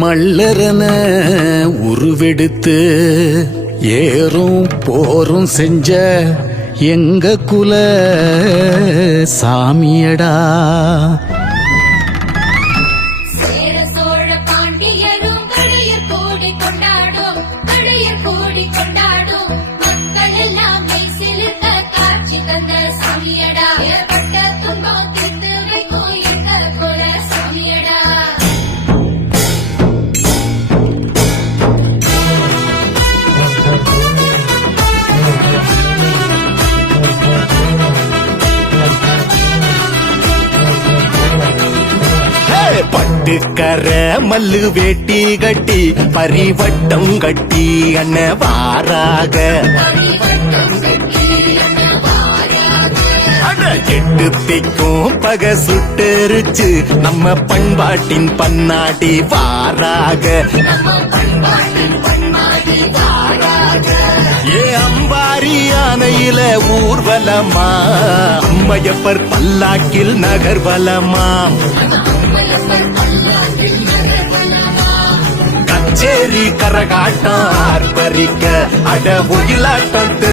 மல்லரன உருவெடுத்து ஏறும் போரும் செஞ்ச எங்க குல சாமியடா. சேர சோழ பாண்டியரும் கடையர் கோடி கொண்டாடும், கடையர் கோடி கொண்டாடும். மக்கள் எல்லாம் மெய்சிலிர்க்க காட்சி தந்த சாமியடா. பட்ட துன்பம் தீர்த்து வைக்கும் எங்க குல சாமியடா. பட்டுக்கர மல்லு வேட்டி கட்டி பரிவட்டம் கட்டி அண்ண வாராக. எட்டு திக்கும் பக சுட்டெரிச்சு நம்ம பண்பாட்டின் பன்னாடி வாராக. ஏ அம்பாரி யானையில ஊர்வலமா, அம்மையப்பர் பல்லாக்கில் நகர்வலமா. கச்சேரி கரகாட்டம் ஆர்ப்பரிக்க அட ஒயிலாட்டம்